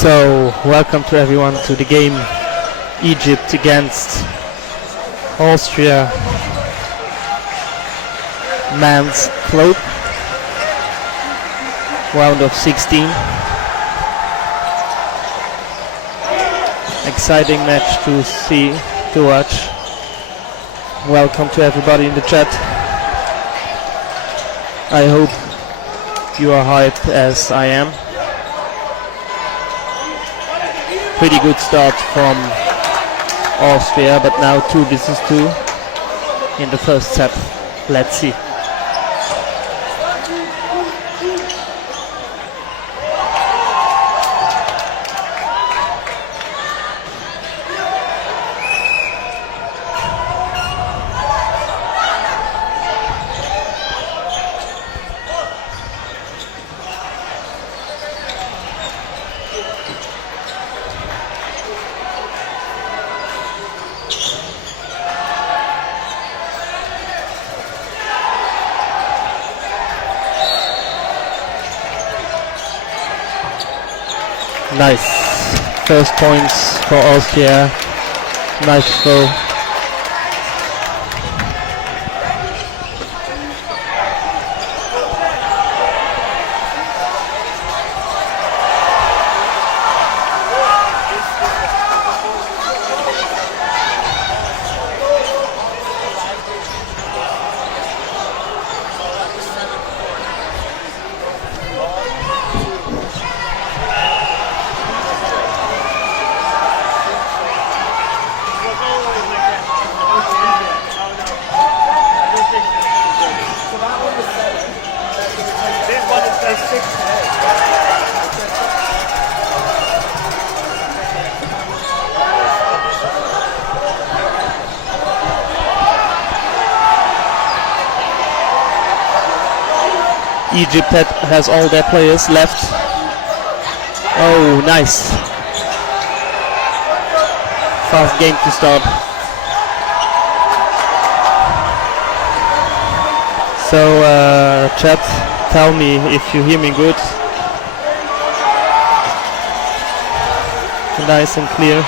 So, welcome to everyone to the game Egypt against Austria men's club, round of 16. Exciting match to watch. Welcome to everybody in the chat. I hope you are hyped as I am. Pretty good start from Austria, but now 2-2 in the first set. Let's see. Nice. First points for Austria. Nice throw. Egypt has all their players left. Oh, nice. Fast game to start. So, chat, tell me if you hear me good. Nice and clear.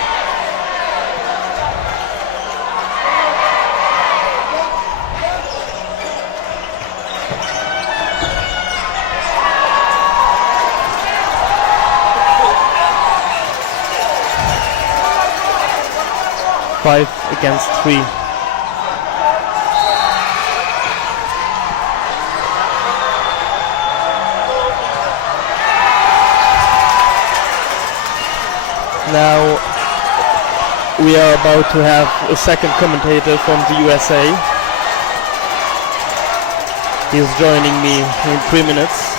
Five against 3. Now we are about to have a second commentator from the USA. He's joining me in 3 minutes.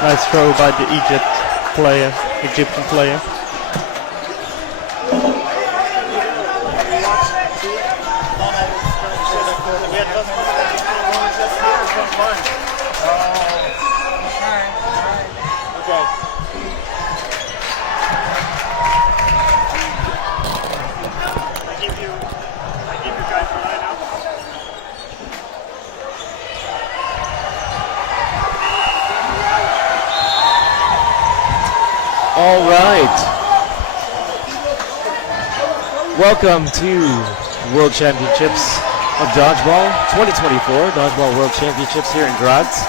Nice throw by the Egyptian player. All right. Welcome to World Championships of Dodgeball 2024, Dodgeball World Championships here in Graz.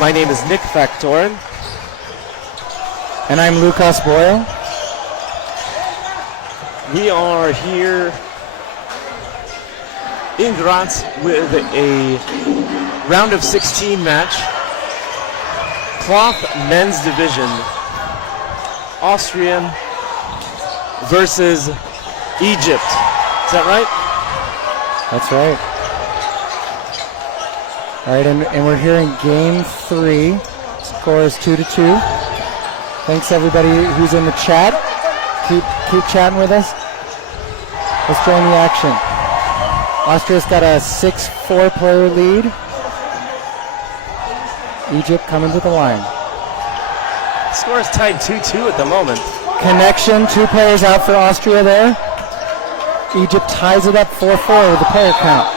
My name is Nick Factorin. And I'm Lucas Boyle. We are here in Graz with a round of 16 match. Cloth men's division. Austrian versus Egypt. Is that right? That's right. All right, and we're here in game 3. Score is 2-2. Thanks everybody who's in the chat. Keep chatting with us. Let's join the action. Austria's got a 6-4 player lead. Egypt coming to the line. Score is tied 2-2 at the moment. Connection, 2 players out for Austria there. Egypt ties it up 4-4 with the player count.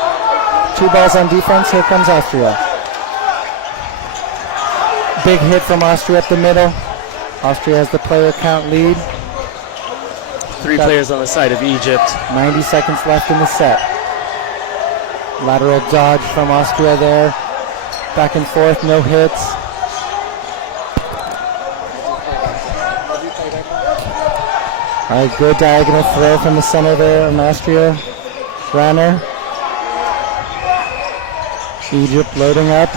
2 balls on defense, here comes Austria. Big hit from Austria up the middle. Austria has the player count lead. 3 players on the side of Egypt. 90 seconds left in the set. Lateral dodge from Austria there. Back and forth, no hits. All right, good diagonal throw from the center there on Austria. Ranner. Egypt loading up.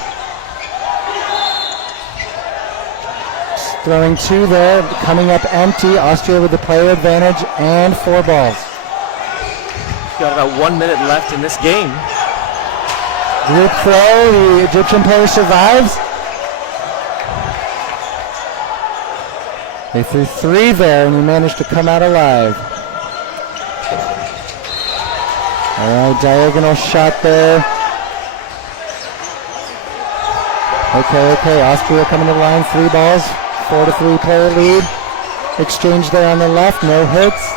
Throwing 2 there, coming up empty. Austria with the player advantage and 4 balls. Got about 1 minute left in this game. Group throw, the Egyptian player survives. They threw 3 there and he managed to come out alive. All right, diagonal shot there. Okay, Austria coming to the line, 3 balls, 4-3 player lead. Exchange there on the left, no hits.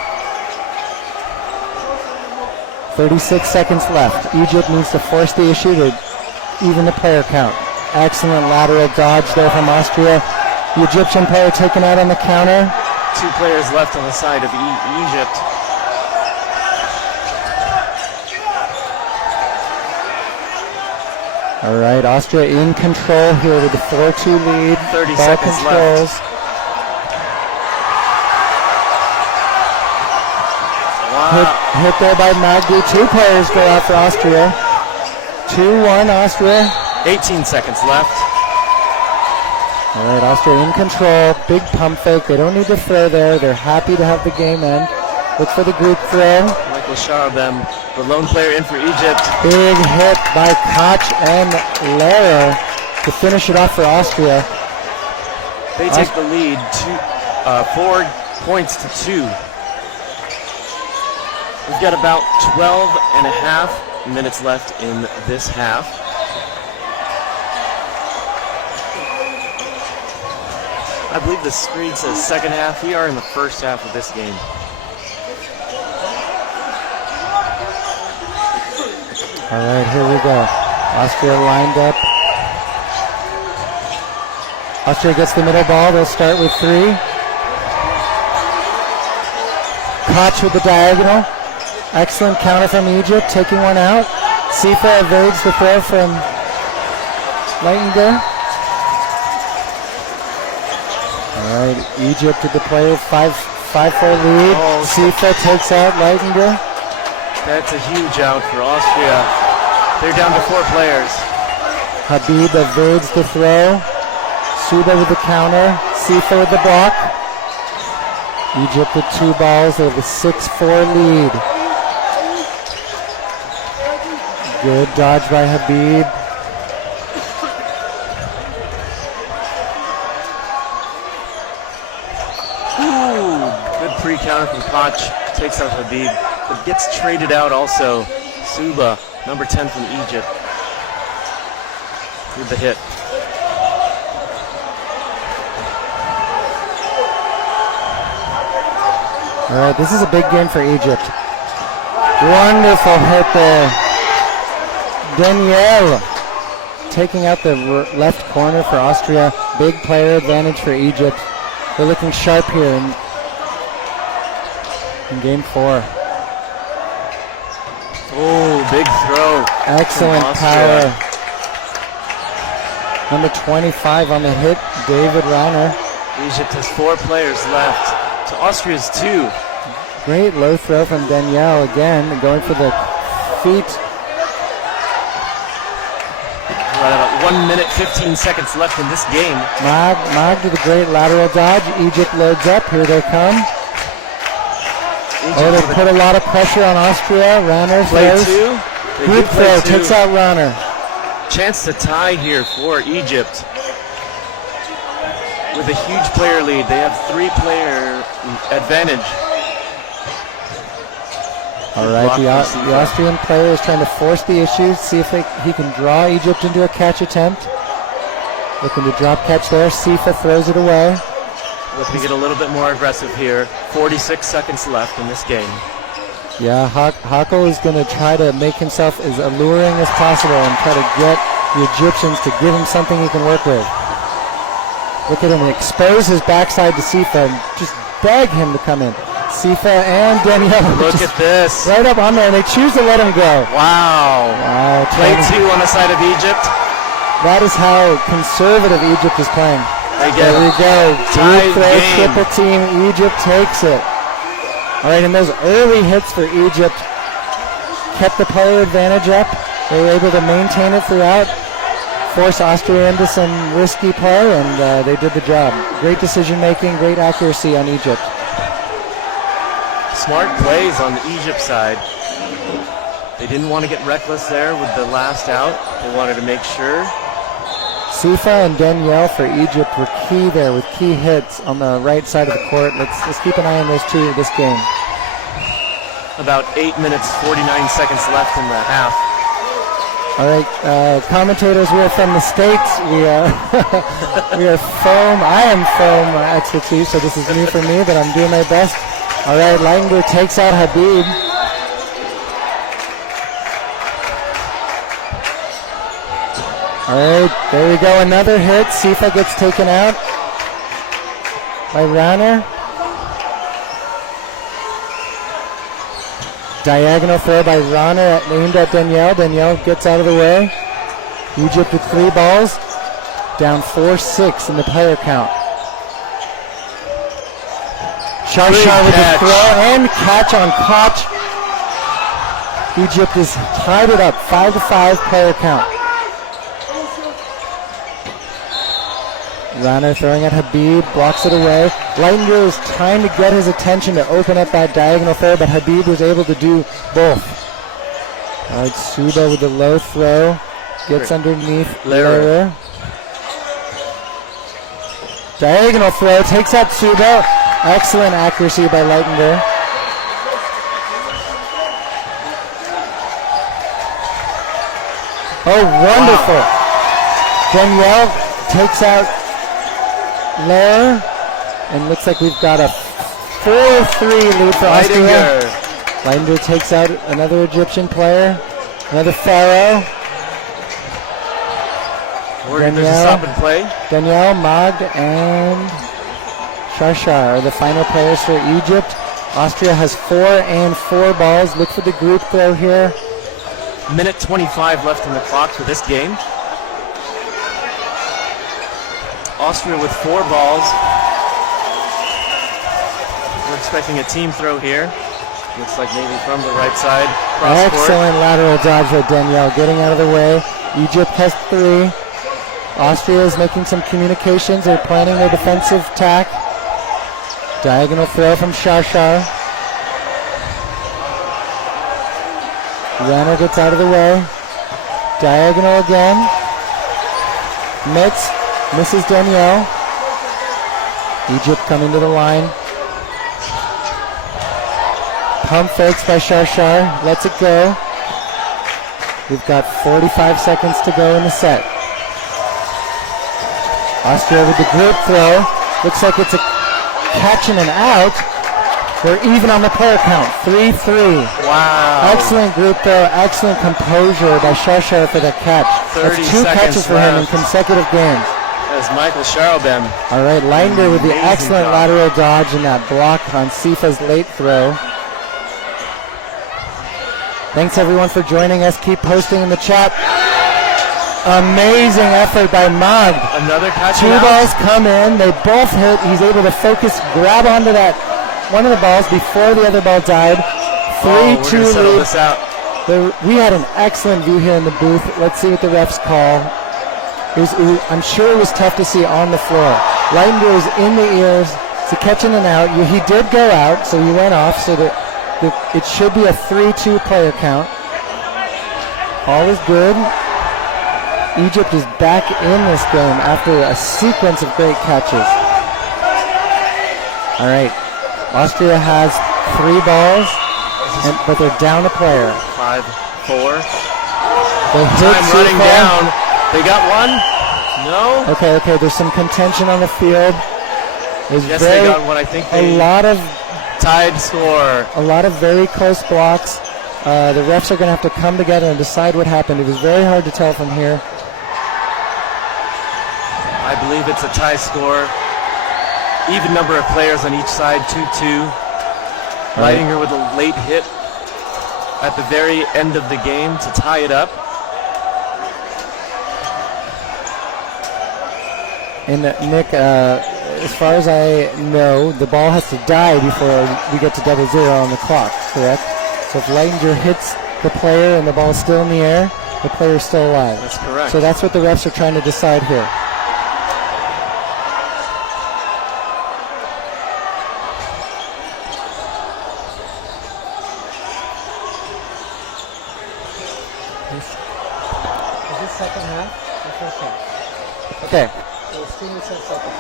36 seconds left. Egypt needs to force the issue to even the player count. Excellent lateral dodge there from Austria. The Egyptian player taken out on the counter. 2 players left on the side of Egypt. All right, Austria in control here with the 4-2 lead. 30 Ball seconds controls. left. Wow. Hit there by Magdi. 2 players go out for Austria. 2-1 Austria. 18 seconds left. All right, Austria in control. Big pump fake. They don't need to throw there. They're happy to have the game end. Look for the group throw. Michael Sharabem, the lone player in for Egypt. Big hit by Koch and Lara to finish it off for Austria. They take the lead 4 points to 2. We've got about 12 and a half minutes left in this half. I believe the screen says second half. We are in the first half of this game. All right, here we go. Austria lined up. Austria gets the middle ball. They'll start with 3. Koch with the diagonal. Excellent counter from Egypt, taking one out. Sifa evades the throw from Leitinger. All right, Egypt with the play, 5-4 lead. Oh, Sifa takes out Leitinger. That's a huge out for Austria. They're down to 4 players. Habib evades the throw. Suba with the counter. Sifa with the block. Egypt with 2 balls. They have a 6-4 lead. Good dodge by Habib. Ooh, good pre-counter from Koch. Takes out Habib. But gets traded out also. Suba, number 10 from Egypt, with the hit. All right, this is a big game for Egypt. Wonderful hit there. Danielle taking out the left corner for Austria. Big player advantage for Egypt. They're looking sharp here in game 4. Oh, big throw. Excellent power. Number 25 on the hit, David Ranner. Egypt has 4 players left. So Austria's 2. Great low throw from Danielle again, going for the feet. Right about 1 minute, 15 seconds left in this game. Mag with a great lateral dodge. Egypt loads up. Here they come. They put a lot of pressure on Austria. Ranner throws. Group throw, takes out Ranner. Chance to tie here for Egypt. With a huge player lead. They have 3-player advantage. All right, the Austrian player is trying to force the issue, see if he can draw Egypt into a catch attempt. Looking to drop catch there. Sifa throws it away. Looking to get a little bit more aggressive here. 46 seconds left in this game. Yeah, Hakel is going to try to make himself as alluring as possible and try to get the Egyptians to give him something he can work with. Look at him expose his backside to Sifa and just beg him to come in. Sifa and Danielle. Look at this. Right up on there, and they choose to let him go. Wow. Play 2 on the side of Egypt. That is how conservative Egypt is playing. There we go. Tied Throw, game. triple team. Egypt takes it. All right, and those early hits for Egypt kept the player advantage up. They were able to maintain it throughout, force Austria into some risky play, and they did the job. Great decision making, great accuracy on Egypt. Smart plays on the Egypt side. They didn't want to get reckless there with the last out. They wanted to make sure. Sifa and Danielle for Egypt were key there with key hits on the right side of the court. Let's keep an eye on those two this game. About 8 minutes, 49 seconds left in the half. All right, commentators, we're from the States. We are foam. I am foam expertise, so this is new for me, but I'm doing my best. All right, Leitenberg takes out Habib. All right, there we go. Another hit. Sifa gets taken out by Rauner. Diagonal throw by Rauner aimed at Danielle. Danielle gets out of the way. Egypt with 3 balls. Down 4-6 in the player count. Shashar with the throw and catch on Koch. Egypt has tied it up. 5-5 player count. Rauner throwing at Habib, blocks it away. Leitenberg was trying to get his attention to open up that diagonal throw, but Habib was able to do both. All right, Suba with the low throw, gets underneath Lehrer. Diagonal throw, takes out Suba. Excellent accuracy by Leitenberg. Oh, wonderful. Wow. Danielle takes out Lehrer, and looks like we've got a 4-3 lead for Austria. Leitenberg takes out another Egyptian player, another Pharaoh. There's a stop and play. Danielle, Magd, and Shashar are the final players for Egypt. Austria has 4 and 4 balls. Look for the group throw here. Minute 25 left in the clock for this game. Austria with 4 balls. We're expecting a team throw here. Looks like maybe from the right side. Excellent lateral dodge by Danielle, getting out of the way. Egypt has 3. Austria is making some communications. They're planning their defensive tack. Diagonal throw from Shashar. Rauner gets out of the way. Diagonal again. Mitz misses Danielle. Egypt coming to the line. Pump fakes by Shashar. Lets it go. We've got 45 seconds to go in the set. Austria with the group throw. Looks like it's a catch and an out. They're even on the player count. 3-3. Wow. Excellent group throw. Excellent composure by Shashar for that catch. 30 That's 2 catches for him in consecutive games. That's Michael Sharobem. All right, Leitenberg with the excellent lateral dodge and that block on Sifa's late throw. Thanks everyone for joining us. Keep posting in the chat. Amazing effort by Magd. Another catch. 2 balls come in. They both hit. He's able to focus, grab onto that one of the balls before the other ball died. 3-2 lead. We had an excellent view here in the booth. Let's see what the refs call. I'm sure it was tough to see on the floor. Leitenberg was in the ears. It's a catch in and out. He did go out, so he went off. So it should be a 3-2 player count. All is good. Egypt is back in this game after a sequence of great catches. All right. Austria has 3 balls, but they're down a player. 5-4. They hit Time running down. They got one. No? Okay, there's some contention on the field. Yes, they got what I think they... A lot of tied score. A lot of very close blocks. The refs are going to have to come together and decide what happened. It was very hard to tell from here. I believe it's a tie score. Even number of players on each side, 2-2. Leidinger with a late hit at the very end of the game to tie it up. And Nick, as far as I know, the ball has to die before we get to 0-0 on the clock, correct? So if Leidinger hits the player and the ball is still in the air, the player is still alive. That's correct. So that's what the refs are trying to decide here. Is this second half or first half? Okay. So Steven said second.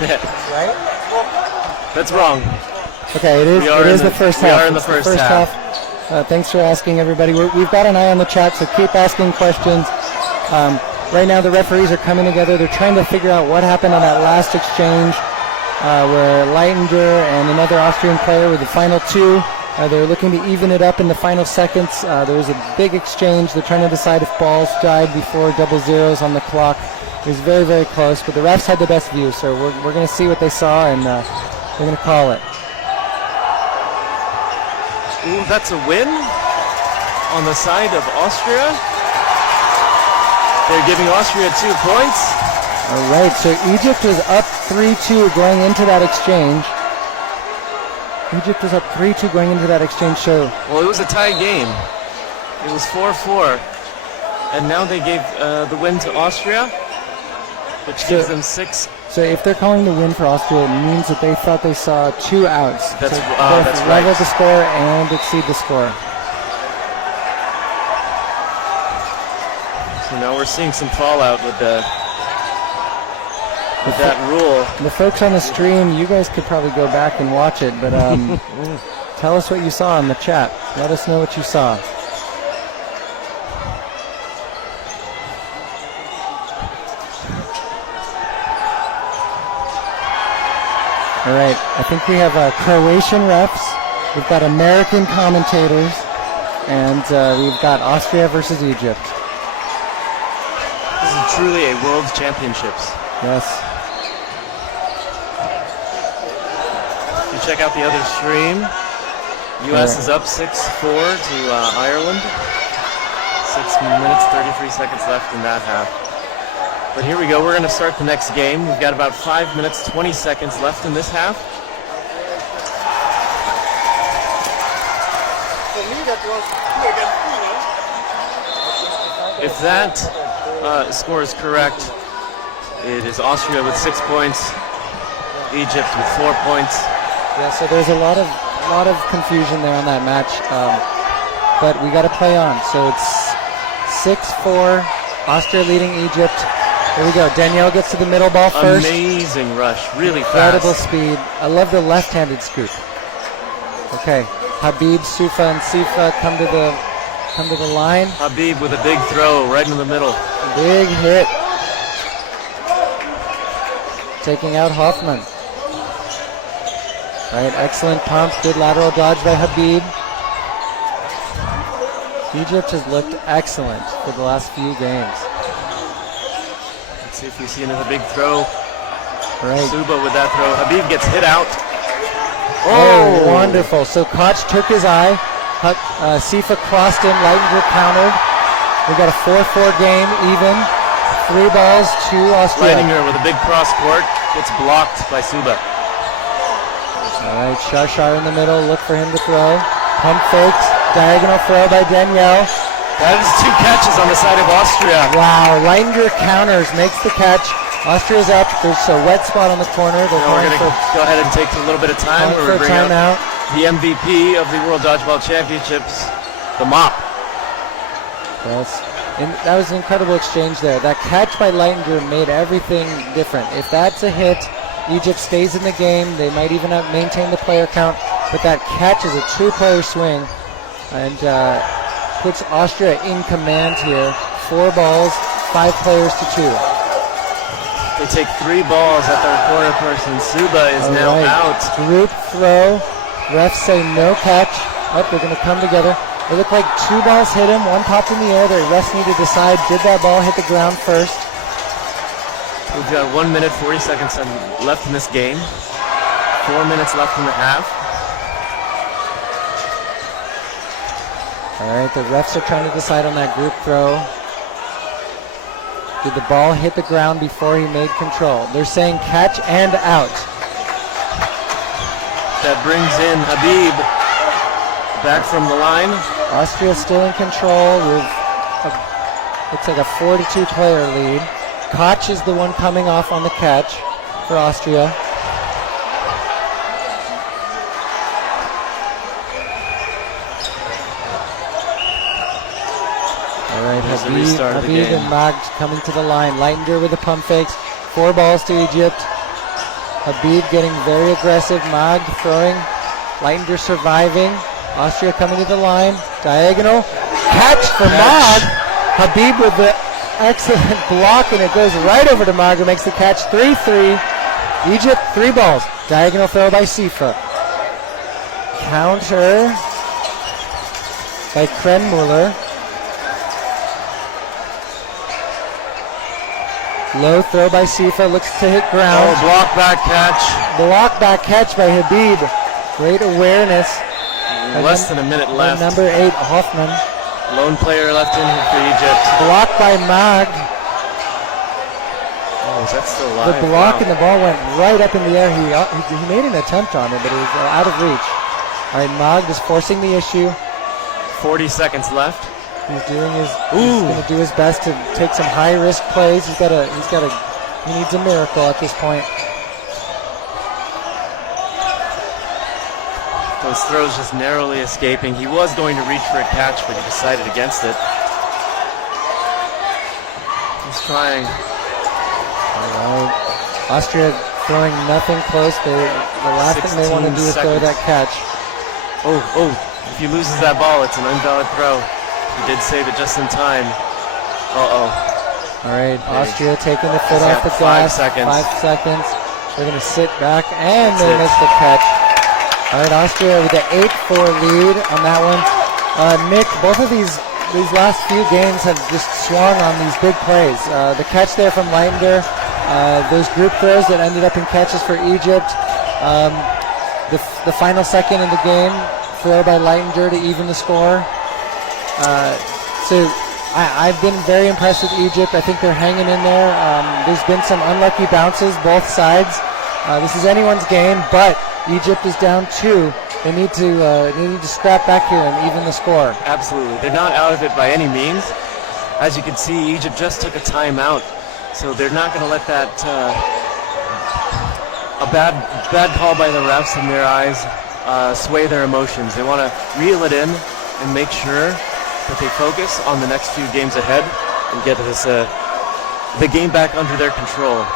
Right? That's wrong. Okay, it is the first half. We are in the first half. Thanks for asking, everybody. We've got an eye on the chat, so keep asking questions. Right now, the referees are coming together. They're trying to figure out what happened on that last exchange where Leidinger and another Austrian player were the final two. They're looking to even it up in the final seconds. There was a big exchange. They're trying to decide if balls died before 0-0s on the clock. It was very, very close, but the refs had the best view, so we're going to see what they saw, and they're going to call it. Ooh, that's a win on the side of Austria. They're giving Austria 2 points. All right, so Egypt was up 3-2 going into that exchange. Egypt was up 3-2 going into that exchange, so... Well, it was a tie game. It was 4-4. And now they gave the win to Austria, which gives them 6. So if they're calling the win for Austria, it means that they thought they saw 2 outs. That's, so that's right. Level the score and exceed the score. So now we're seeing some fallout with that rule. The folks on the stream, you guys could probably go back and watch it, but tell us what you saw in the chat. Let us know what you saw. All right, I think we have Croatian refs, we've got American commentators, and we've got Austria versus Egypt. This is truly a World Championships. Yes. If you check out the other stream, U.S. is up 6-4 to Ireland. 6 minutes, 33 seconds left in that half. But here we go, we're going to start the next game. We've got about 5 minutes, 20 seconds left in this half. If that score is correct, it is Austria with 6 points, Egypt with 4 points. Yeah, so there's a lot of confusion there on that match, but we got to play on. So it's 6-4, Austria leading Egypt. Here we go. Danielle gets to the middle ball first. Amazing rush, really Incredible fast. speed. I love the left-handed scoop. Okay, Habib, Sufa, and Sifa come to the line. Habib with a big throw right in the middle. Big hit. Taking out Hoffman. Right, excellent pump. Good lateral dodge by Habib. Egypt has looked excellent for the last few games. Let's see if we see another big throw. Right. Suba with that throw. Habib gets hit out. Oh, wonderful. So Koch took his eye. Sifa crossed him. Leidinger countered. We got a 4-4 game, even. 3 balls to Austria. Leidinger with a big cross court. Gets blocked by Suba. All right, Shashar in the middle. Look for him to throw. Pump fakes. Diagonal throw by Danielle. That is 2 catches on the side of Austria. Wow, Leidinger counters, makes the catch. Austria's up. There's a wet spot on the corner. They're Now we're going to go ahead and take a little bit of time. for a timeout. The MVP of the World Dodgeball Championships, the mop. Yes. And that was an incredible exchange there. That catch by Leidinger made everything different. If that's a hit, Egypt stays in the game. They might even maintain the player count. but that catch is a two-player swing and puts Austria in command here. 4 balls, 5 players to 2. They take 3 balls at their corner person. Suba is now out. Group throw. Refs say no catch. Oh, they're going to come together. It looked like 2 balls hit him. 1 popped in the air. The refs need to decide, did that ball hit the ground first? We've got 1 minute, 40 seconds left in this game. 4 minutes left in the half. All right, the refs are trying to decide on that group throw. Did the ball hit the ground before he made control? They're saying catch and out. That brings in Habib back from the line. Austria still in control with looks like a 4-2 player lead. Koch is the one coming off on the catch for Austria. All right, Habib and Magd coming to the line. Leitinger with the pump fakes. 4 balls to Egypt. Habib getting very aggressive. Magd throwing. Leitinger surviving. Austria coming to the line. Diagonal. Catch for Magd. Habib with the excellent block, and it goes right over to Magd, who makes the catch. 3-3. Egypt, 3 balls. Diagonal throw by Sifa. Counter by Krenmuller. Low throw by Sifa, looks to hit ground. Oh, block back catch. Block back catch by Habib. Great awareness. Less than a minute left. Number 8, Hoffman. Lone player left in here for Egypt. Blocked by Magd. Oh, is that still live? The block and the ball went right up in the air. He made an attempt on it, but it was out of reach. All right, Magd is forcing the issue. 40 seconds left. He's going to do his best to take some high-risk plays. He needs a miracle at this point. Those throws just narrowly escaping. He was going to reach for a catch, but he decided against it. He's trying. All right. Austria throwing nothing close. The last thing they want to do is throw that catch. Oh, if he loses that ball, it's an invalid throw. He did save it just in time. Uh-oh. All right, Austria taking the foot off the gas. 5 seconds. 5 seconds. They're going to sit back, and they miss the catch. All right, Austria with the 8-4 lead on that one. Nick, both of these last few games have just swung on these big plays. The catch there from Leitinger, those group throws that ended up in catches for Egypt. The final second in the game, throw by Leitinger to even the score. So I've been very impressed with Egypt. I think they're hanging in there. There's been some unlucky bounces both sides. This is anyone's game, but Egypt is down 2. They need to scrap back here and even the score. Absolutely. They're not out of it by any means. As you can see, Egypt just took a timeout, so they're not going to let that a bad call by the refs in their eyes sway their emotions. They want to reel it in and make sure that they focus on the next few games ahead and get the game back under their control,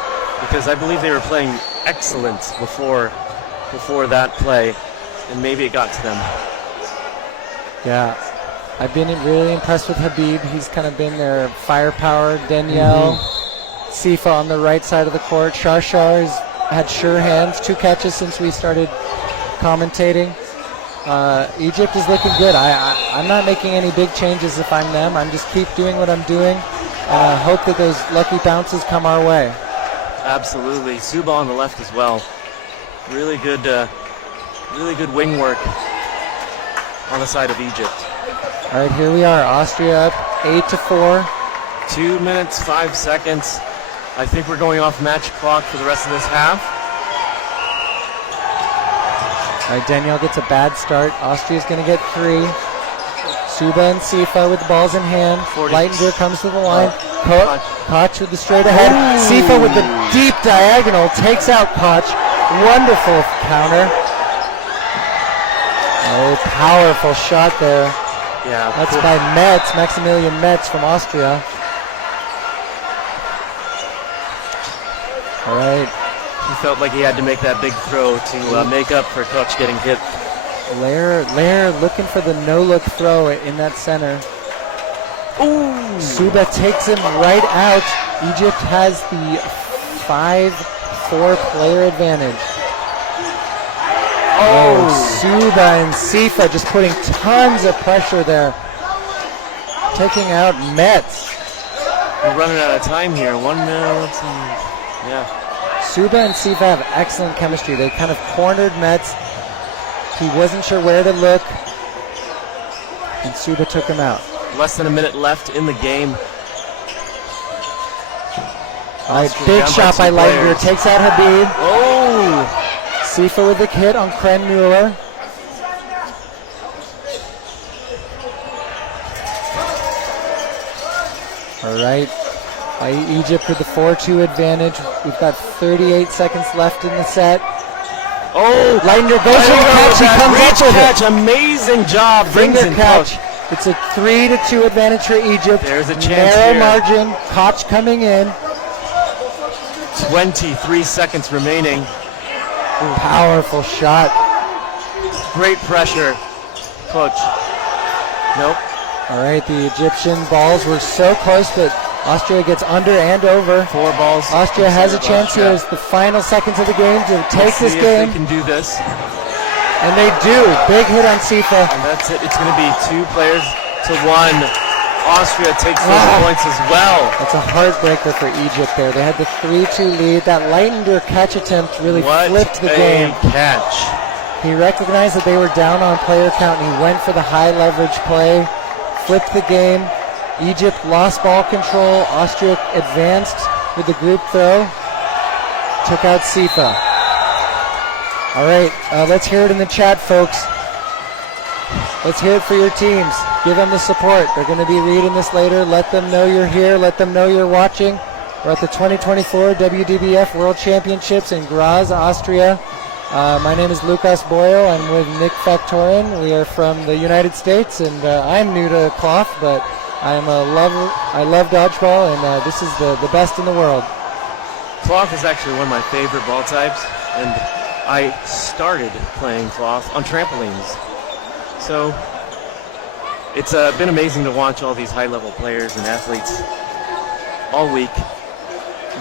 because I believe they were playing excellent before that play, and maybe it got to them. Yeah, I've been really impressed with Habib. He's kind of been their firepower. Danielle, Sifa on the right side of the court. Shar has had sure hands, 2 catches since we started commentating. Egypt is looking good. I'm not making any big changes if I'm them. I'm just keep doing what I'm doing, and I hope that those lucky bounces come our way. Absolutely. Suba on the left as well. Really good wing work on the side of Egypt. All right, here we are. Austria up 8-4. 2 minutes, 5 seconds. I think we're going off match clock for the rest of this half. All right, Danielle gets a bad start. Austria's going to get 3. Suba and Sifa with the balls in hand. Leitinger comes to the line. Koch with the straight ahead. Sifa with the deep diagonal takes out Koch. Wonderful counter. Oh, powerful shot there. Yeah, that's by Metz, Maximilian Metz from Austria. All right. He felt like he had to make that big throw to make up for Koch getting hit Lair looking for the no-look throw in that center. Ooh. Suba takes him right out. Egypt has the 5-4 player advantage. Oh, Suba and Sifa just putting tons of pressure there. Taking out Metz. We're running out of time here. 1 minute. Yeah. Suba and Sifa have excellent chemistry. They kind of cornered Metz. He wasn't sure where to look, and Suba took him out. Less than a minute left in the game. All right, big shot by Leitner. Takes out Habib. Oh! Sifa with the hit on Krenmuller. All right, Egypt with the 4-2 advantage. We've got 38 seconds left in the set. Oh, Leitner goes for the catch. He comes up with catch. it. Amazing job. Finger catch. It's a 3-2 advantage for Egypt. There's a chance Narrow here. margin. Koch coming in. 23 seconds remaining. Ooh, powerful shot. Great pressure. Coach. Nope. All right, the Egyptian balls were so close, but Austria gets under and over. 4 balls. Austria has a chance here as the final seconds of the game to take this game. They can do this. And they do. Big hit on Sifa. And that's it. It's going to be 2 players to 1. Austria takes those points as well. That's a heartbreaker for Egypt there. They had the 3-2 lead. That Leitner catch attempt really flipped the game. Catch. He recognized that they were down on player count, and he went for the high leverage play. Flipped the game. Egypt lost ball control. Austria advanced with the group throw. Took out Sifa. All right, let's hear it in the chat, folks. Let's hear it for your teams. Give them the support. They're going to be reading this later. Let them know you're here. Let them know you're watching. We're at the 2024 WDBF World Championships in Graz, Austria. My name is Lucas Boyle. I'm with Nick Factorin. We are from the United States, and I'm new to cloth, but I love dodgeball, and this is the best in the world. Cloth is actually one of my favorite ball types, and I started playing cloth on trampolines. So it's been amazing to watch all these high-level players and athletes all week.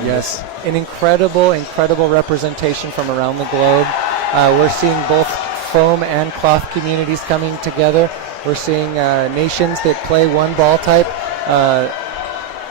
Yes, an incredible representation from around the globe. We're seeing both foam and cloth communities coming together. We're seeing nations that play one ball type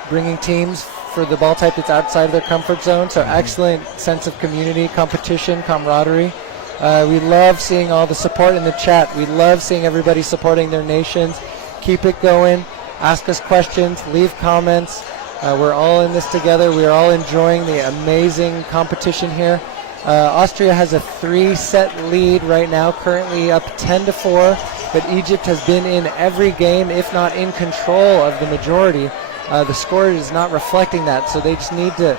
bringing teams for the ball type that's outside of their comfort zone. So excellent sense of community, competition, camaraderie. We love seeing all the support in the chat. We love seeing everybody supporting their nations. Keep it going. Ask us questions. Leave comments. We're all in this together. We're all enjoying the amazing competition here. Austria has a 3-set lead right now, currently up 10-4, but Egypt has been in every game, if not in control of the majority. The score is not reflecting that, so they just need to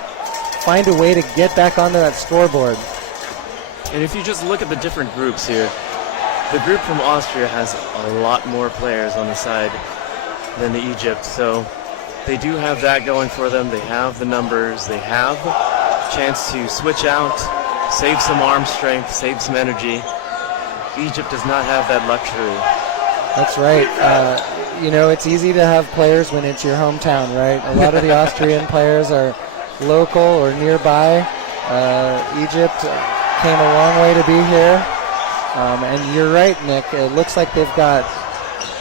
find a way to get back onto that scoreboard. And if you just look at the different groups here, the group from Austria has a lot more players on the side than the Egypt, so they do have that going for them. They have the numbers. They have a chance to switch out, save some arm strength, save some energy. Egypt does not have that luxury. That's right. It's easy to have players when it's your hometown, right? A lot of the Austrian players are local or nearby. Egypt came a long way to be here. And you're right, Nick. It looks like they've got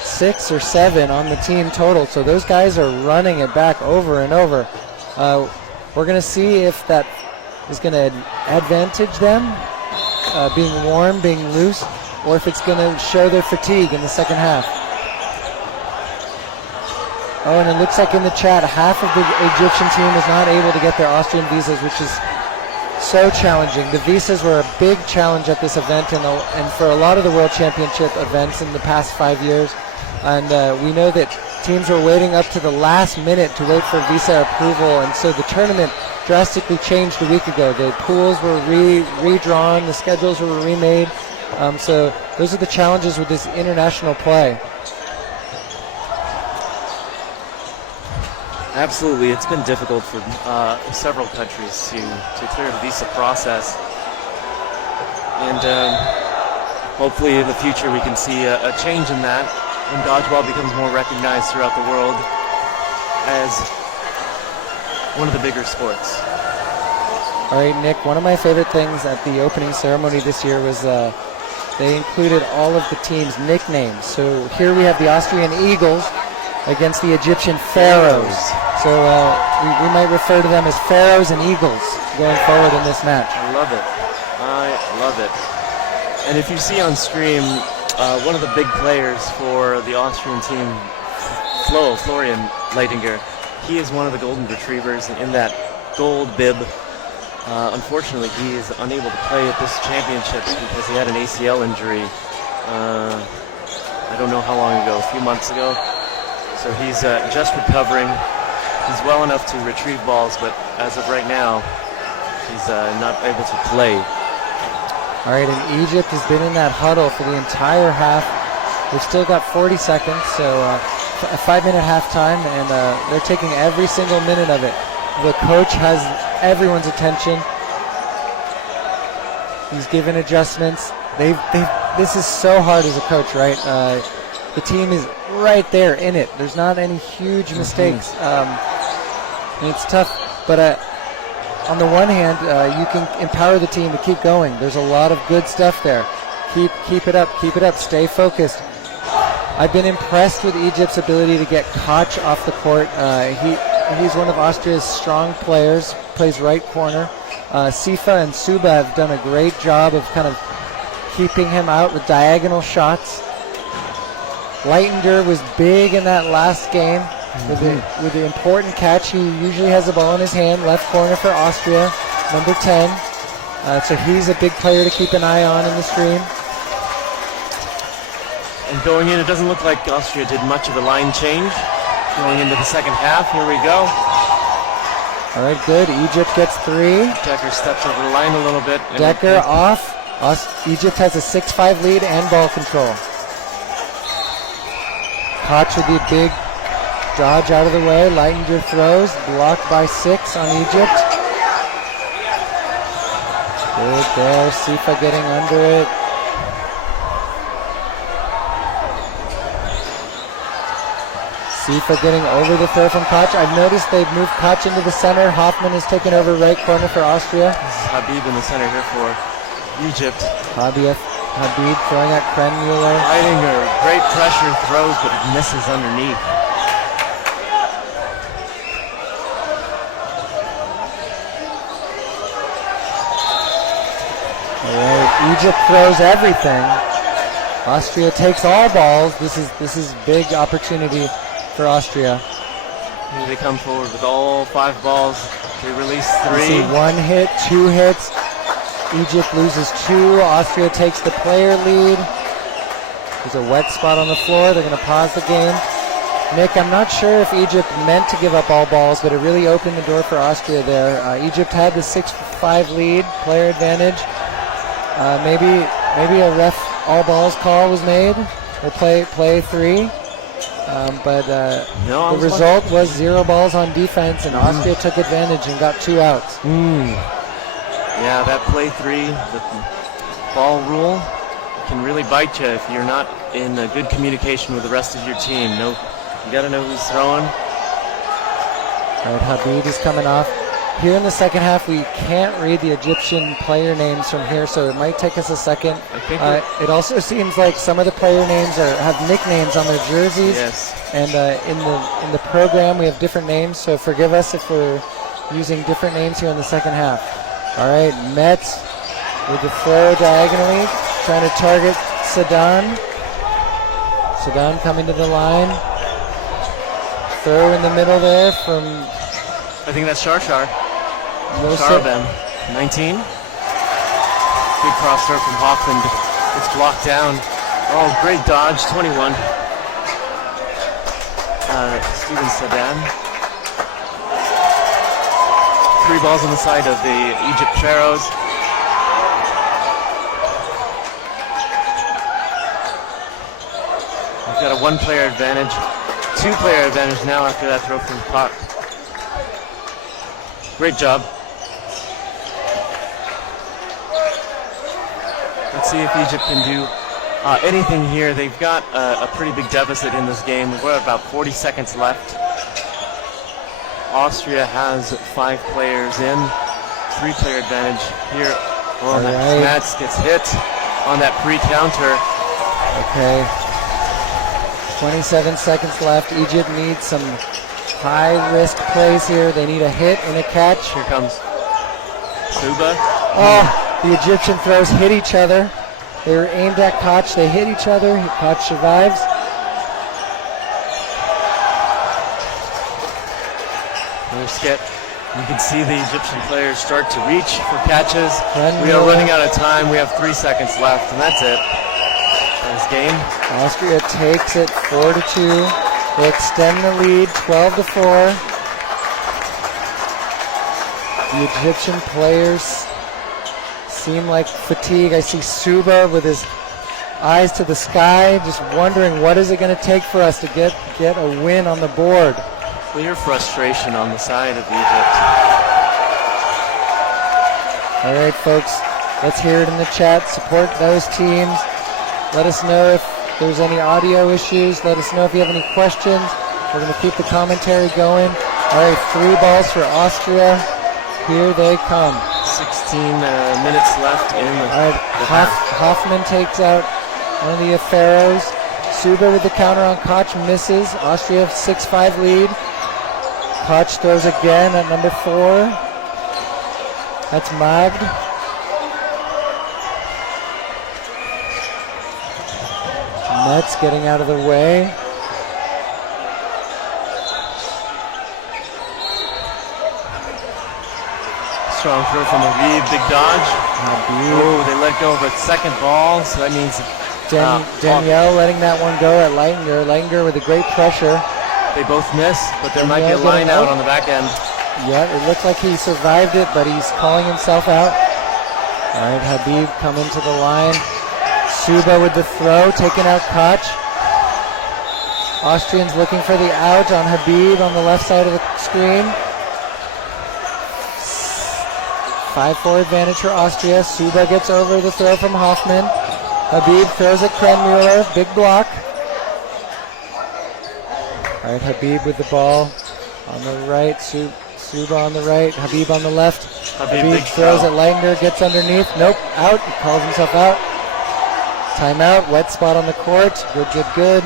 6 or 7 on the team total. So those guys are running it back over and over. We're going to see if that is going to advantage them, being warm, being loose, or if it's going to show their fatigue in the second half. Oh, and it looks like in the chat, half of the Egyptian team is not able to get their Austrian visas, which is so challenging. The visas were a big challenge at this event and for a lot of the World Championship events in the past 5 years. And we know that teams were waiting up to the last minute to wait for visa approval, and so the tournament drastically changed a week ago. The pools were redrawn, the schedules were remade. So those are the challenges with this international play. Absolutely, it's been difficult for several countries to clear the visa process. And hopefully in the future we can see a change in that when dodgeball becomes more recognized throughout the world as one of the bigger sports. All right, Nick, one of my favorite things at the opening ceremony this year was they included all of the teams' nicknames. So here we have the Austrian Eagles against the Egyptian Pharaohs. So we might refer to them as Pharaohs and Eagles going forward in this match. I love it. I love it. And if you see on stream, one of the big players for the Austrian team, Florian Leitinger, he is one of the golden retrievers in that gold bib. Unfortunately, he is unable to play at this championships because he had an ACL injury. I don't know how long ago, a few months ago. So he's just recovering. He's well enough to retrieve balls, but as of right now, he's not able to play. All right, and Egypt has been in that huddle for the entire half. They've still got 40 seconds, so a 5-minute halftime, and they're taking every single minute of it. The coach has everyone's attention. He's given adjustments. This is so hard as a coach, right? The team is right there in it. There's not any huge mistakes. And it's tough, but on the one hand, you can empower the team to keep going. There's a lot of good stuff there. Keep it up, stay focused. I've been impressed with Egypt's ability to get Koch off the court. He's one of Austria's strong players, plays right corner. Sifa and Suba have done a great job of kind of keeping him out with diagonal shots. Leitinger was big in that last game with the important catch. He usually has the ball in his hand, left corner for Austria, number 10. So he's a big player to keep an eye on in the stream. And going in, it doesn't look like Austria did much of a line change. Going into the second half, here we go. All right, good. Egypt gets 3. Decker steps over the line a little bit. Decker off. Egypt has a 6-5 lead and ball control. Koch with the big dodge out of the way. Leitinger throws, blocked by 6 on Egypt. Good there. Sifa getting under it. Sifa getting over the throw from Koch. I've noticed they've moved Koch into the center. Hoffman has taken over right corner for Austria. This is Habib in the center here for Egypt. Habib throwing at Krenmuller. Leitinger, great pressure throws, but it misses underneath. All right, Egypt throws everything. Austria takes all balls. This is big opportunity for Austria. Here they come forward with all 5 balls. They release 3. You see 1 hit, 2 hits. Egypt loses 2. Austria takes the player lead. There's a wet spot on the floor. They're going to pause the game. Nick, I'm not sure if Egypt meant to give up all balls, but it really opened the door for Austria there. Egypt had the 6-5 lead, player advantage. Maybe a ref all balls call was made, or play 3. But the result was 0 balls on defense, and Austria took advantage and got 2 outs. Yeah, that play 3, the ball rule, can really bite you if you're not in a good communication with the rest of your team. You got to know who's throwing. All right, Habib is coming off. Here in the second half, we can't read the Egyptian player names from here, so it might take us a second. It also seems like some of the player names have nicknames on their jerseys. Yes. And in the program, we have different names, so forgive us if we're using different names here in the second half. All right, Metz with the throw diagonally, trying to target Sadan. Sadan coming to the line. Throw in the middle there from... I think that's Shar. Sharbem, 19. Big cross throw from Hoffman. It's blocked down. Oh, great dodge, 21. Steven Sadan. 3 balls on the side of the Egypt Pharaohs. We've got a 1-player advantage. 2-player advantage now after that throw from Koch. Great job. Let's see if Egypt can do anything here. They've got a pretty big deficit in this game. We're at about 40 seconds left. Austria has 5 players in, 3-player advantage here. Oh, Mats gets hit on that pre-counter. Okay. 27 seconds left. Egypt needs some high-risk plays here. They need a hit and a catch. Here comes Suba. Oh, the Egyptian throws hit each other. They were aimed at Koch. They hit each other. Koch survives. You can see the Egyptian players start to reach for catches. We are running out of time. We have 3 seconds left, and that's it. Nice game. Austria takes it 4-2. They extend the lead 12-4. The Egyptian players seem like fatigue. I see Suba with his eyes to the sky, just wondering what is it going to take for us to get a win on the board. Clear frustration on the side of Egypt. All right, folks, let's hear it in the chat. Support those teams. Let us know if there's any audio issues. Let us know if you have any questions. We're going to keep the commentary going. All right, 3 balls for Austria. Here they come. 16 minutes left in the All right, Hoffman takes out one of the Pharaohs. Suba with the counter on Koch misses. Austria 6-5 lead. Koch throws again at number 4. That's Magd. Metz getting out of the way. Strong throw from Habib, big dodge. Oh, they let go of a second ball, so that means Danielle letting that one go at Leitinger. Leitinger with a great pressure. They both miss, but there might be a line out on the back end. Yeah, it looked like he survived it, but he's calling himself out. All right, Habib coming to the line. Suba with the throw, taking out Koch. Austrians looking for the out on Habib on the left side of the screen. 5-4 advantage for Austria. Suba gets over the throw from Hoffman. Habib throws at Krenmuller, big block. All right, Habib with the ball on the right. Suba on the right, Habib on the left. Habib throws at Leitner, gets underneath. Nope, out. He calls himself out. Timeout, wet spot on the court. Good.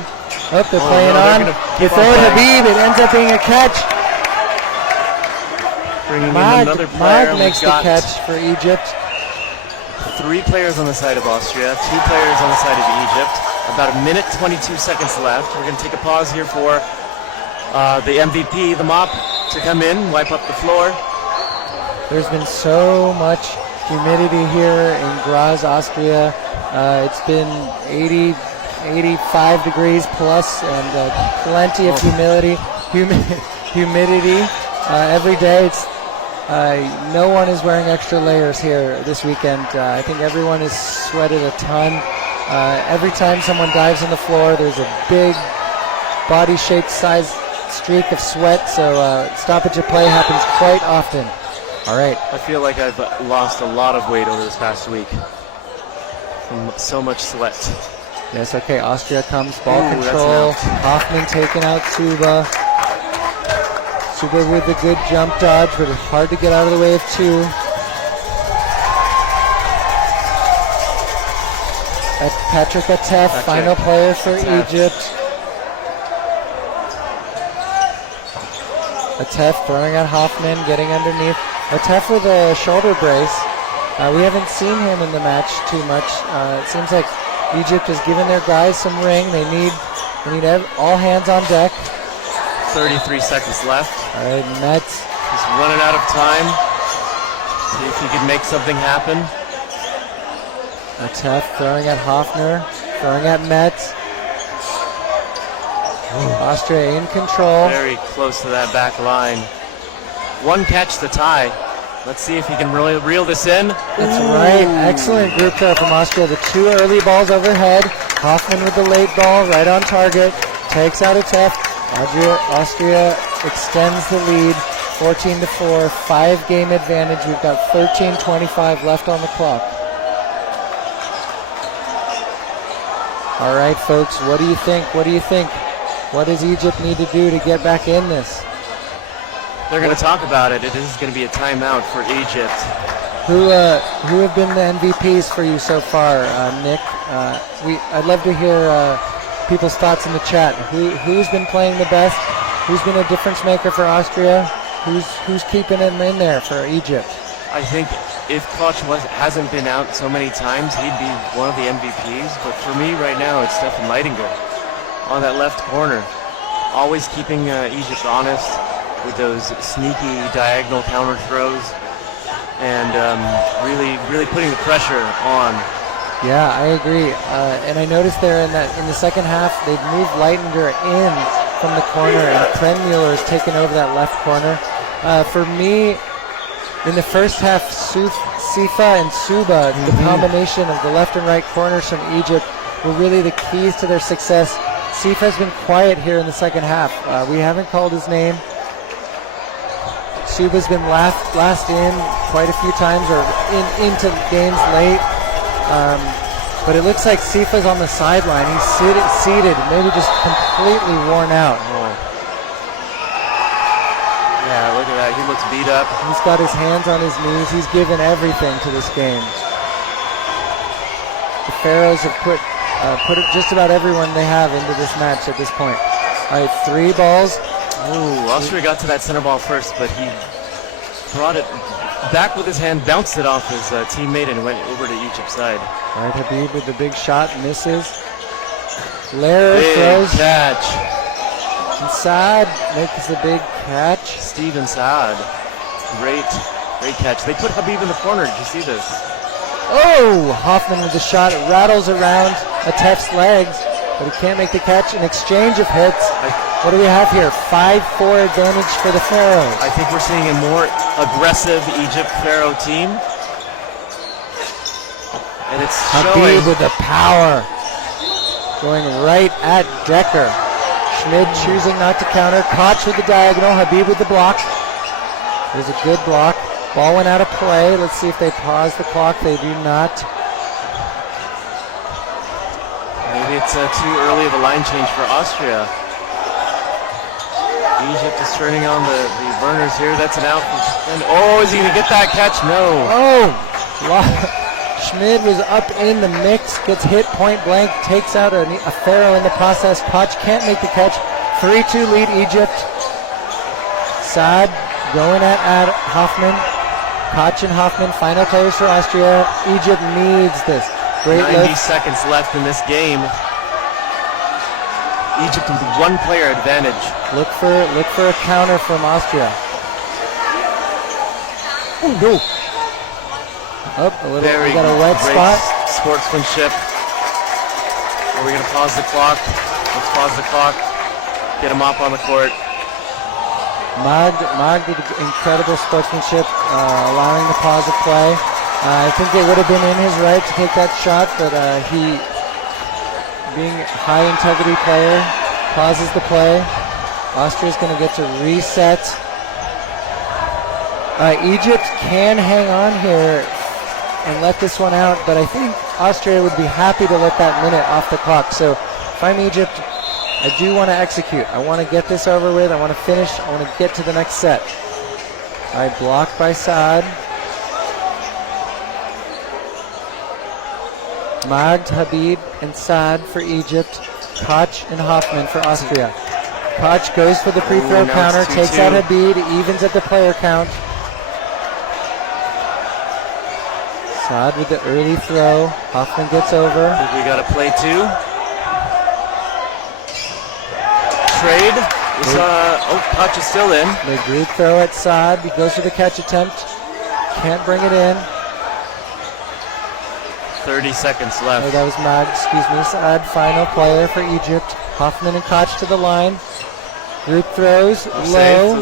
Oh, they're playing on. They throw at Habib. It ends up being a catch. Mag makes the catch for Egypt. 3 players on the side of Austria, 2 players on the side of Egypt. About 1 minute, 22 seconds left. We're going to take a pause here for the MVP, the mop, to come in, wipe up the floor. There's been so much humidity here in Graz, Austria. It's been 85 degrees plus and plenty of humidity every day. It's no one is wearing extra layers here this weekend. I think everyone has sweated a ton. Every time someone dives on the floor, there's a big body-shaped size streak of sweat, so stoppage of play happens quite often. All right. I feel like I've lost a lot of weight over this past week from so much sweat. Yes, okay, Austria comes, ball control. Hoffman taking out Suba. Suba with a good jump dodge, but it's hard to get out of the way of 2. Patrick Atef, final player for Egypt. Atef throwing at Hoffman, getting underneath. Atef with a shoulder brace. We haven't seen him in the match too much. It seems like Egypt has given their guys some ring. They need all hands on deck. 33 seconds left. All right, Metz. He's running out of time. See if he can make something happen. Atef throwing at Hoffner, throwing at Metz. Austria in control. Very close to that back line. 1 catch to tie. Let's see if he can really reel this in. That's right. Excellent group there from Austria. The 2 early balls overhead. Hoffman with the late ball right on target. Takes out Atef. Austria extends the lead 14-4. 5-game advantage. We've got 13:25 left on the clock. All right, folks, what do you think? What do you think? What does Egypt need to do to get back in this? They're going to talk about it. It is going to be a timeout for Egypt. Who have been the MVPs for you so far, Nick? I'd love to hear people's thoughts in the chat. Who's been playing the best? Who's been a difference maker for Austria? Who's keeping him in there for Egypt? I think if Koch hasn't been out so many times, he'd be one of the MVPs. But for me right now, it's Stefan Leidinger on that left corner, always keeping Egypt honest with those sneaky diagonal counter throws, and really putting the pressure on. Yeah, I agree. And I noticed there in the second half, they've moved Leitinger in from the corner, and Krenmuller has taken over that left corner. For me, in the first half, Sifa and Suba, the combination of the left and right corners from Egypt, were really the keys to their success. Sifa's been quiet here in the second half. We haven't called his name. Suba's been last in quite a few times, or into games late. But it looks like Sifa's on the sideline. He's seated, maybe just completely worn out. Oh. Yeah, look at that. He looks beat up. He's got his hands on his knees. He's given everything to this game. The Pharaohs have put just about everyone they have into this match at this point. All right, 3 balls. Ooh, Austria got to that center ball first, but he brought it back with his hand, bounced it off his teammate, and went over to Egypt's side. All right, Habib with the big shot, misses. Lehrer throws. Catch. And Saad makes the big catch. Steven Saad. Great catch. They put Habib in the corner. Did you see this? Oh, Hoffman with the shot. It rattles around Atef's legs, but he can't make the catch. An exchange of hits. What do we have here? 5-4 advantage for the Pharaohs. I think we're seeing a more aggressive Egypt Pharaoh team. And it's showing. Habib with the power. Going right at Decker. Schmid choosing not to counter. Koch with the diagonal. Habib with the block. There's a good block. Ball went out of play. Let's see if they pause the clock. They do not. Maybe it's too early of a line change for Austria. Egypt is turning on the burners here. That's an out. And is he going to get that catch? No. Schmid was up in the mix, gets hit point blank, takes out a Pharaoh in the process. Koch can't make the catch. 3-2 lead Egypt. Saad going at Hoffman. Koch and Hoffman, final players for Austria. Egypt needs this. Great 90 seconds left in this game. Egypt with 1 player advantage. Look for a counter from Austria. Oh, no. We got a wet spot. Sportsmanship. Are we going to pause the clock? Let's pause the clock. Get him up on the court. Mag did incredible sportsmanship, allowing the pause of play. I think it would have been in his right to take that shot, but he, being a high integrity player, pauses the play. Austria's going to get to reset. Egypt can hang on here and let this one out, but I think Austria would be happy to let that minute off the clock. So if I'm Egypt, I do want to execute. I want to get this over with. I want to finish. I want to get to the next set. All right, blocked by Saad. Magd, Habib, and Saad for Egypt. Koch and Hoffman for Austria. Koch goes for the free throw counter, takes out Habib, evens at the player count. Saad with the early throw. Hoffman gets over. I think we got to play 2. Trade. Koch is still in. The group throw at Saad. He goes for the catch attempt. Can't bring it in. 30 seconds left. Oh, that was Mag, Saad, final player for Egypt. Hoffman and Koch to the line. Group throws, low,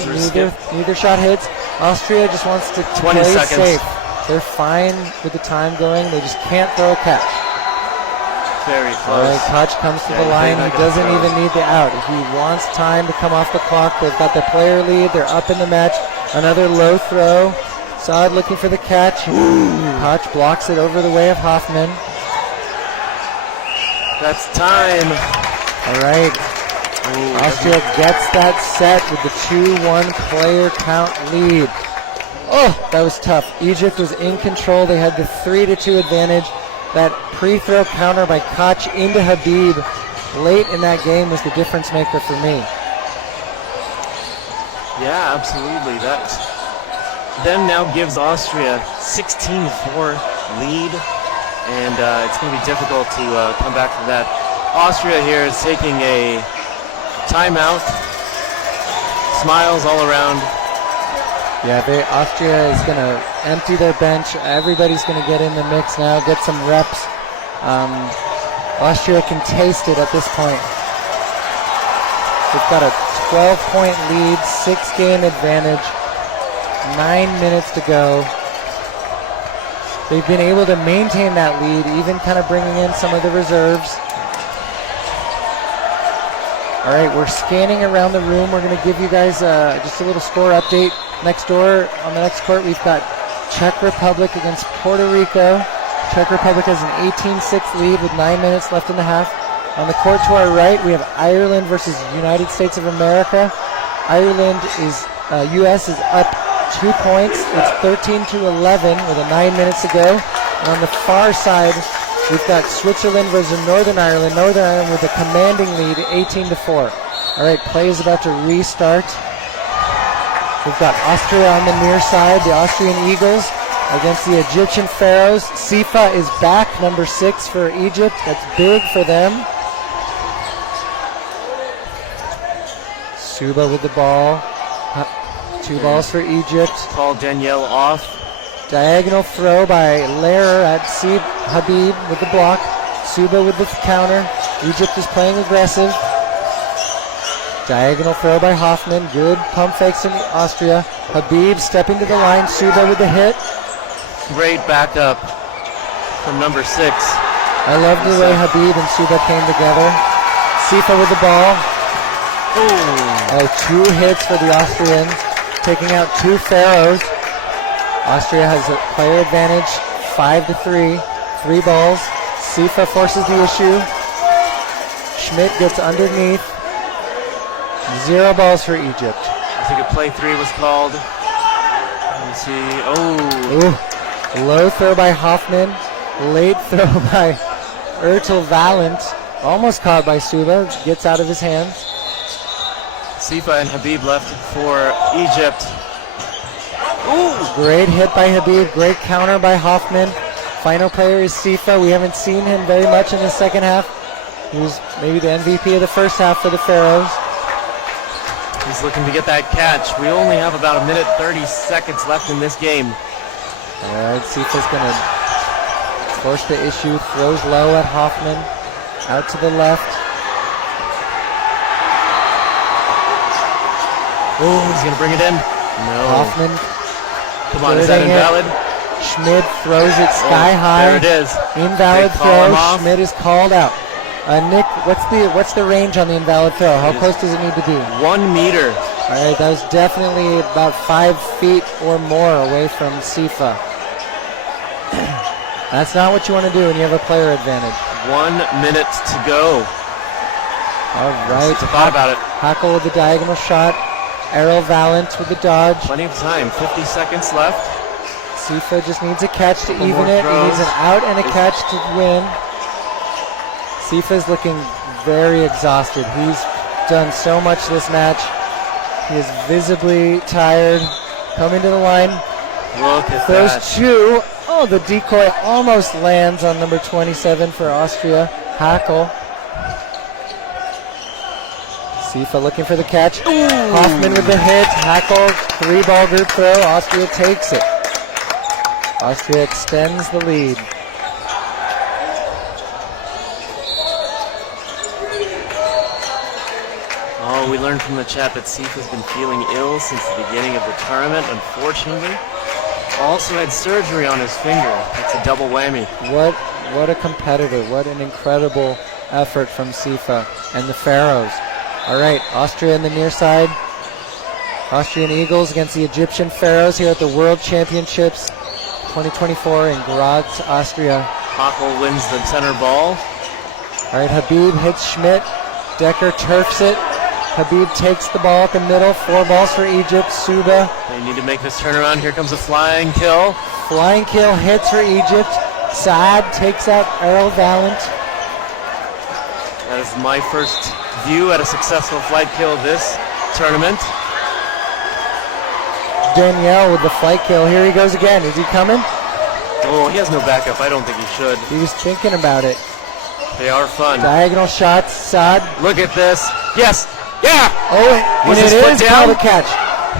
neither shot hits. Austria just wants to 20 play seconds. safe. They're fine with the time going. They just can't throw a catch. Very close. All right, Koch comes to the line. He doesn't even need the out. He wants time to come off the clock. They've got the player lead. They're up in the match. Another low throw. Saad looking for the catch. Koch blocks it over the way of Hoffman. That's time. All right. Ooh, Austria gets that set with the 2-1 player count lead. Oh, that was tough. Egypt was in control. They had the 3-2 advantage. That pre-throw counter by Koch into Habib late in that game was the difference maker for me. Yeah, absolutely. That then now gives Austria 16-4 lead, and it's going to be difficult to come back from that. Austria here is taking a timeout. Smiles all around. Yeah, Austria is going to empty their bench. Everybody's going to get in the mix now, get some reps. Austria can taste it at this point. They've got a 12-point lead, 6-game advantage, 9 minutes to go. They've been able to maintain that lead, even kind of bringing in some of the reserves. All right, we're scanning around the room. We're going to give you guys just a little score update. Next door, on the next court, we've got Czech Republic against Puerto Rico. Czech Republic has an 18-6 lead with 9 minutes left in the half. On the court to our right, we have Ireland versus United States of America. U.S. is up 2 points. It's 13-11 with 9 minutes to go. And on the far side, we've got Switzerland versus Northern Ireland. Northern Ireland with a commanding lead, 18-4. All right, play is about to restart. We've got Austria on the near side, the Austrian Eagles against the Egyptian Pharaohs. Sifa is back, number 6 for Egypt. That's big for them. Suba with the ball. 2 balls for Egypt. Call Danielle off. Diagonal throw by Lehrer at Habib with the block. Suba with the counter. Egypt is playing aggressive. Diagonal throw by Hoffman. Good pump fakes in Austria. Habib stepping to the line. Suba with the hit. Great backup from number 6. I love the way Habib and Suba came together. Sifa with the ball. Ooh. 2 hits for the Austrians, taking out 2 Pharaohs. Austria has a player advantage, 5-3. 3 balls. Sifa forces the issue. Schmidt gets underneath. 0 balls for Egypt. I think a play 3 was called. Let me see. Oh. Low throw by Hoffman. Late throw by Ertel Valent. Almost caught by Suba. Gets out of his hands. Sifa and Habib left for Egypt. Ooh. Great hit by Habib. Great counter by Hoffman. Final player is Sifa. We haven't seen him very much in the second half. He was maybe the MVP of the first half for the Pharaohs. He's looking to get that catch. We only have about 1 minute 30 seconds left in this game. All right, Sifa's going to force the issue. Throws low at Hoffman. Out to the left. Oh, he's going to bring it in. No. Hoffman. Come on, is that invalid? Schmidt throws it sky high. There it is. Invalid throw. Schmidt is called out. Nick, what's the range on the invalid throw? How close does it need to be? 1 meter. All right, that was definitely about 5 feet or more away from Sifa. That's not what you want to do when you have a player advantage. 1 minute to go. All right. I thought about it. Hackle with the diagonal shot. Errol Valent with the dodge. Plenty of time. 50 seconds left. Sifa just needs a catch to Couple even more it. throws. He needs an out and a catch to win. Sifa's looking very exhausted. He's done so much this match. He is visibly tired. Coming to the line. Look at Those that. 2. Oh, the decoy almost lands on number 27 for Austria. Hackle. Sifa looking for the catch. Ooh. Hoffman with the hit. Hackle. 3-ball group throw. Austria takes it. Austria extends the lead. Oh, we learned from the chat that Sifa's been feeling ill since the beginning of the tournament, unfortunately. Also had surgery on his finger. That's a double whammy. What a competitor. What an incredible effort from Sifa and the Pharaohs. All right, Austria in the near side. Austrian Eagles against the Egyptian Pharaohs here at the World Championships 2024 in Graz, Austria. Hackle wins the center ball. All right, Habib hits Schmidt. Decker turfs it. Habib takes the ball at the middle. 4 balls for Egypt. Suba. They need to make this turnaround. Here comes a flying kill. Flying kill hits for Egypt. Saad takes out Earl Valent. That is my first view at a successful flight kill this tournament. Danielle with the flight kill. Here he goes again. Is he coming? Oh, he has no backup. I don't think he should. He was thinking about it. They are fun. Diagonal shots. Saad. Look at this. Yes. Yeah. Oh, Was and his it foot is down? called a catch.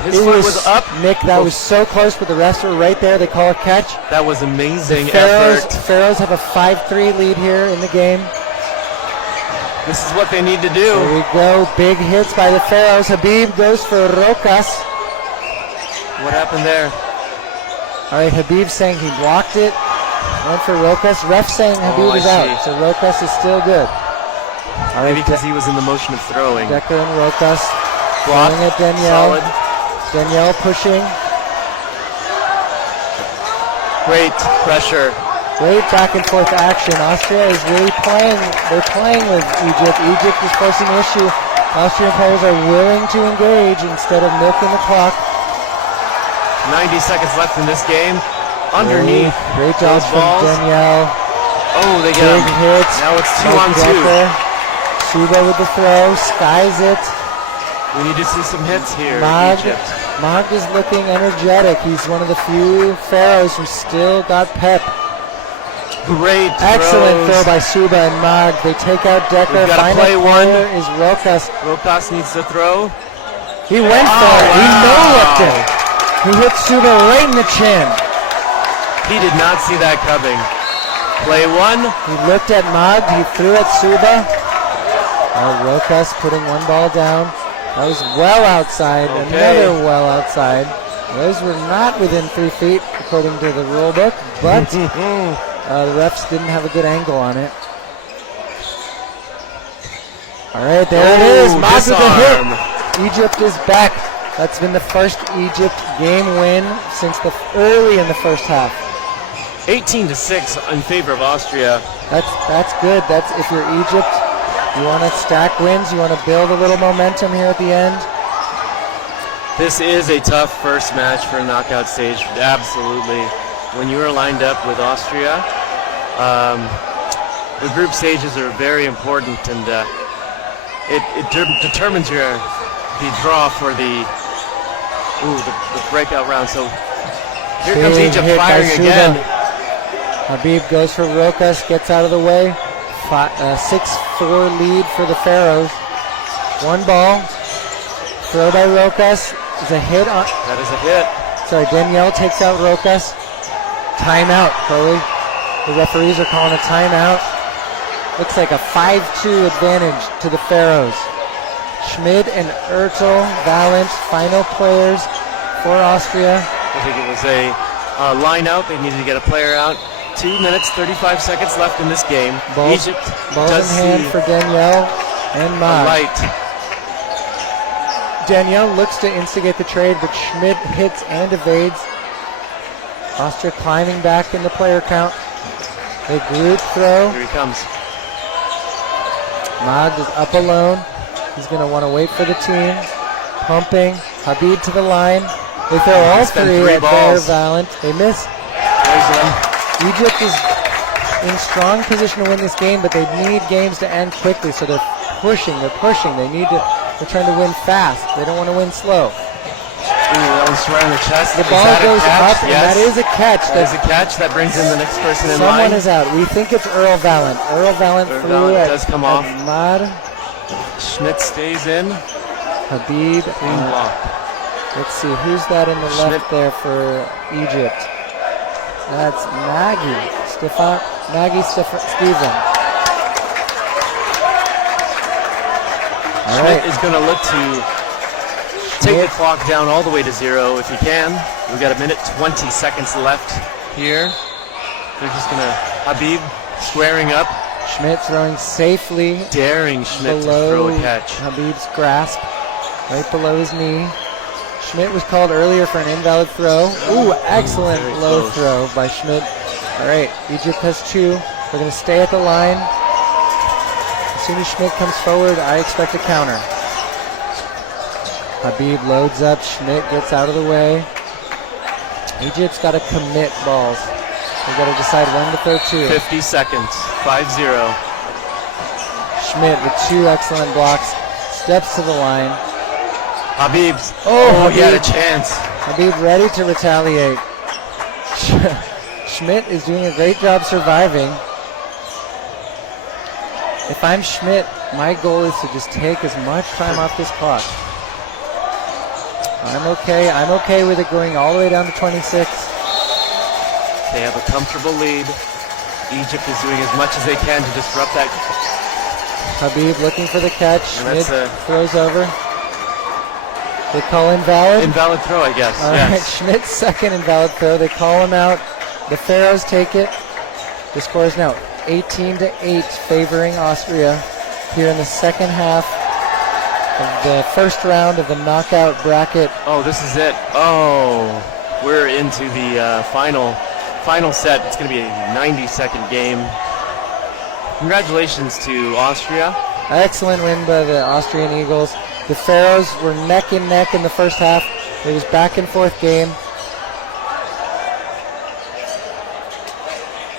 His foot was up. Nick, that was so close, but the refs were right there. They call a catch. That was amazing Pharaohs effort. have a 5-3 lead here in the game. This is what they need to do. There we go. Big hits by the Pharaohs. Habib goes for Rokas. What happened there? All right, Habib saying he blocked it. Went for Rokas. Ref saying Habib is out. So Rokas is still good. All right, Maybe because he was in the motion of throwing. Decker and Rokas. Block. Throwing at Danielle. Solid. Danielle pushing. Great pressure. Great back and forth action. Austria is really playing. They're playing with Egypt. Egypt is forcing the issue. Austrian players are willing to engage instead of milking the clock. 90 seconds left in this game. Underneath. Great job those from balls. Danielle. Oh, they get Big him. hits. Now it's by 2-on-2. Decker. Suba with the throw. Skies it. We need to see some hits here, Mag Egypt. is looking energetic. He's one of the few Pharaohs who still got pep. Great Excellent throws. throw by Suba and Mag. They take out Decker. We've gotta Final play one. player is Rokas. Rokas needs to throw. He went for it. He no-looked it. He hit Suba right in the chin. He did not see that coming. Play one. He looked at Mag. He threw at Suba. Rokas putting one ball down. That was well outside. Okay. Another well outside. Those were not within 3 feet according to the rule book, but the refs didn't have a good angle on it. All right, there it is. Mag with a hit. Egypt is back. That's been the first Egypt game win since early in the first half. 18-6 in favor of Austria. That's good. That's if you're Egypt, you want to stack wins. You want to build a little momentum here at the end. This is a tough first match for a knockout stage. Absolutely. When you are lined up with Austria, the group stages are very important, and it determines the draw for the breakout round. So here comes Big Egypt hit by firing Suba. again. Habib goes for Rokas, gets out of the way. 6-4 lead for the Pharaohs. One ball. Throw by Rokas is a hit. That is a hit. Sorry, Danielle takes out Rokas. Timeout, Chloe. The referees are calling a timeout. Looks like a 5-2 advantage to the Pharaohs. Schmid and Ertel, Valent, final players for Austria. I think it was a line out. They needed to get a player out. 2 minutes, 35 seconds left in this game. Egypt balls does in hand see for Danielle and a Mag. light. Danielle looks to instigate the trade, but Schmid hits and evades. Austria climbing back in the player count. A group throw. Here he comes. Mag is up alone. He's going to want to wait for the team. Pumping. Habib to the line. They throw all three at Bear Valent. They miss. There's one. Egypt is in strong position to win this game, but they need games to end quickly, so they're pushing. They're trying to win fast. They don't want to win slow. Ooh, that one's right on the chest. The ball goes up, and that is a catch. That is a catch. That brings in the next person in line. Someone is out. We think it's Earl Valent. Earl Valent threw at does come off. Ahmad. Schmidt stays in. Habib. Clean block. Let's see, who's that in the left there for Egypt? That's Nagy. Steven. All Schmidt right. is going to look to take the clock down all the way to 0 if he can. We've got 1:20 seconds left here. They're just going to, Habib squaring up. Schmidt throwing safely. Daring Schmidt to throw a catch. Habib's grasp, right below his knee. Schmidt was called earlier for an invalid throw. Ooh, excellent low throw by Schmidt. All right, Egypt has 2. They're going to stay at the line. soon as Schmidt comes forward, I expect a counter. Habib loads up, Schmidt gets out of the way. Egypt's got to commit balls. They've got to decide when to throw two. 50 seconds, 5-0. Schmidt with 2 excellent blocks, steps to the line. Habib's. Oh, he had a chance. Habib ready to retaliate. Schmidt is doing a great job surviving. If I'm Schmidt, my goal is to just take as much time off this clock. I'm okay with it going all the way down to 26. They have a comfortable lead. Egypt is doing as much as they can to disrupt that. Habib looking for the catch. And Schmidt throws over. They call invalid. Invalid throw, I guess. All right, Schmidt's second invalid throw. They call him out. The Pharaohs take it. The score is now 18-8, favoring Austria here in the second half of the first round of the knockout bracket. Oh, this is it. Oh, we're into the final set. It's going to be a 90-second game. Congratulations to Austria. Excellent win by the Austrian Eagles. The Pharaohs were neck and neck in the first half. It was back and forth game.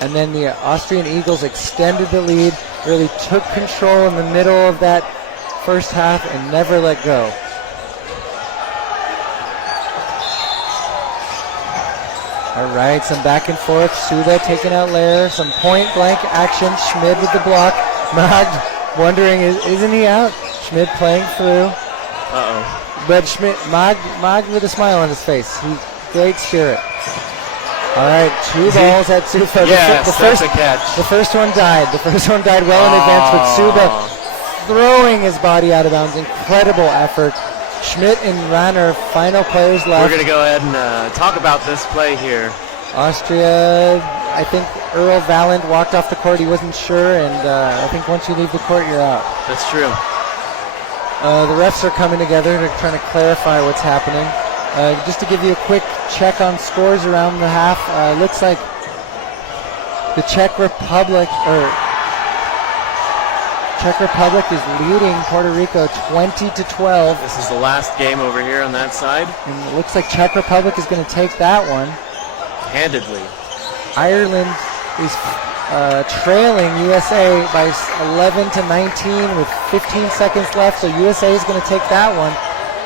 And then the Austrian Eagles extended the lead, really took control in the middle of that first half and never let go. All right, some back and forth. Suda taking out Lair. Some point blank action. Schmid with the block. Mag wondering, isn't he out? Schmid playing through. Uh-oh. But Schmid, Mag with a smile on his face. Great spirit. All right, 2 balls at Sufa. Yes, that's a catch. The first one died. The first one died well in advance with Suba throwing his body out of bounds. Incredible effort. Schmidt and Ranner, final players left. We're going to go ahead and talk about this play here. Austria, I think Earl Valent walked off the court. He wasn't sure, and I think once you leave the court, you're out. That's true. The refs are coming together to trying to clarify what's happening. Just to give you a quick check on scores around the half, looks like the Czech Republic is leading Puerto Rico 20-12. This is the last game over here on that side. And it looks like Czech Republic is going to take that one. Handedly. Ireland is trailing USA by 11-19 with 15 seconds left, so USA is going to take that one.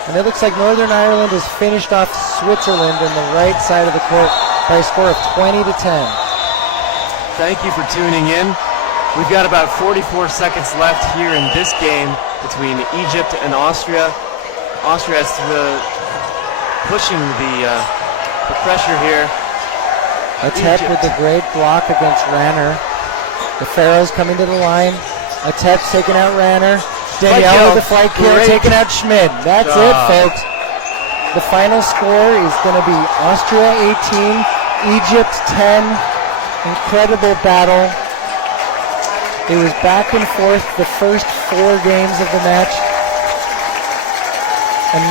And it looks like Northern Ireland has finished off Switzerland on the right side of the court by a score of 20-10. Thank you for tuning in. We've got about 44 seconds left here in this game between Egypt and Austria. Austria is pushing the pressure here. Atep with the great block against Ranner. The Pharaohs coming to the line. Atep's taking out Ranner. Danielle with the flight kill, taking out Schmid. That's it, folks. The final score is going to be Austria 18, Egypt 10. Incredible battle. It was back and forth the first 4 games of the match.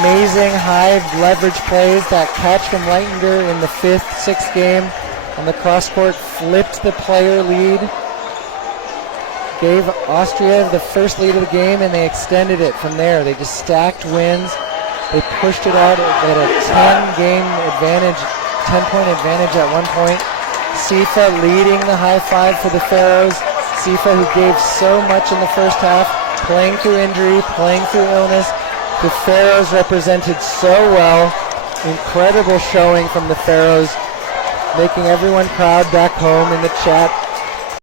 Amazing high leverage plays. That catch from Leitinger in the 5th, 6th game on the cross court flipped the player lead. Gave Austria the first lead of the game, and they extended it from there. They just stacked wins. They pushed it out at a 10-game advantage, 10-point advantage at one point. Sifa leading the high five for the Pharaohs. Sifa, who gave so much in the first half, playing through injury, playing through illness. The Pharaohs represented so well. Incredible showing from the Pharaohs, making everyone proud back home in the chat.